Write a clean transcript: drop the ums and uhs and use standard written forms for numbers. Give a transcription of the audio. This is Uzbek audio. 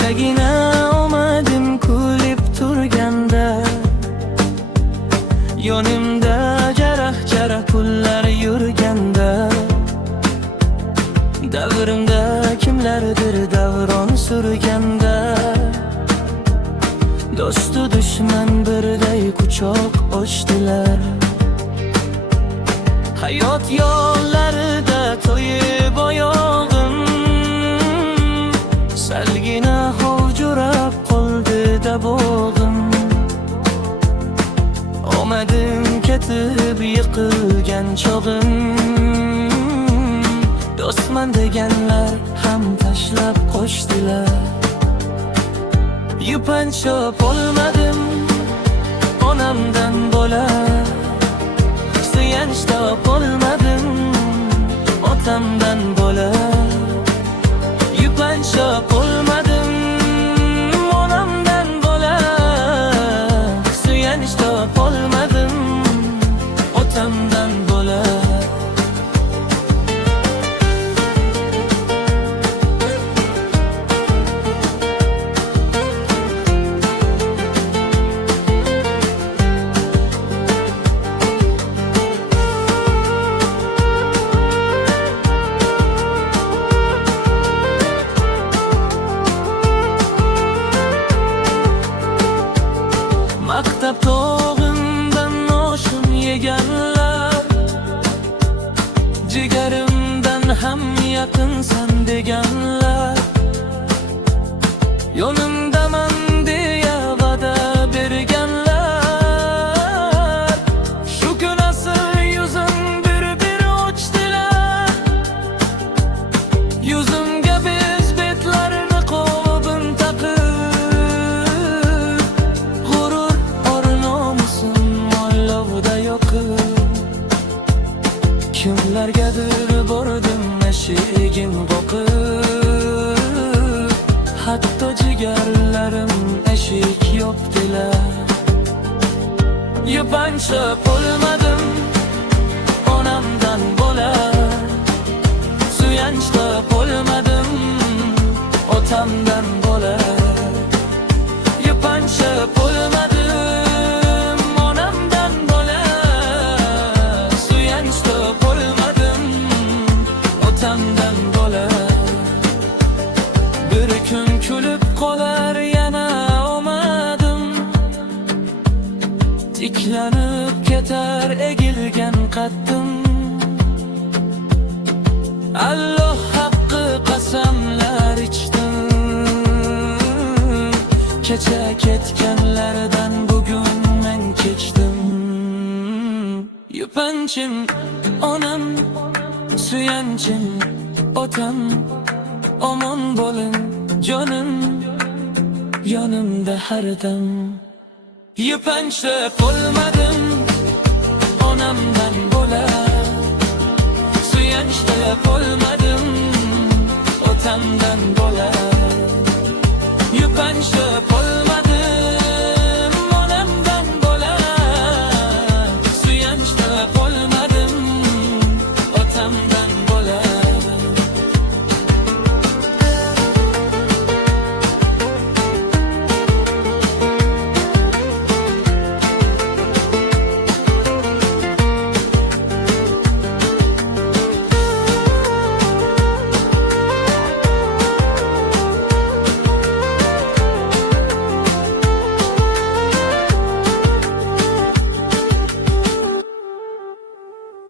Kechagina omadim kulib turganda, yonimda jarah pullar yurganda, davrimda kimlardir davron surganda, do'stu dushman birday quchoq ochdilar. Hayot yo'llarida to'yib oyog'im, salgina hovjurab qoldi-da bo'g'im. Omadim ketib yiqilgan chog'im, do'stman deganlar ham tashlab qo'shdilar. Yupanchoq olmadim onamdan bola, suyanch topolmadim otamdan bola. Yupanchoq olmadim onamdan bola, suyanch topolmadim otamdan bola. Maktab tog'imdan oshim yeganlar, jigarimdan ham yaqinsan deganlar, yonimdaman deya va'da berganlar. Shu kunasi yuzim bir ochdilar, yuzimga bez betlarini qovun taqib, kimlargadir bordim eshigim qoqib, hatto jigarlarim eshik yopdilar. Yupanchoq olmadim onamdan bola, suyanch topolmadim otamdan bola. Yupanchoq olmadim onamdan bola, suyanch topolmadim otamdan bola. Bir kun kulib qolar yana omadim, tiklanib ketar egilgan qaddim. Alloh haqqi qasamlar ichdim, kecha ketganlardan bugun men kechdim. Yupanchim onam, suyanchim otam, omon bo'lin jonim, yonimda hardam. Yupanchoq olmadim onamdan bola, suyanch topolmadim otamdan bola.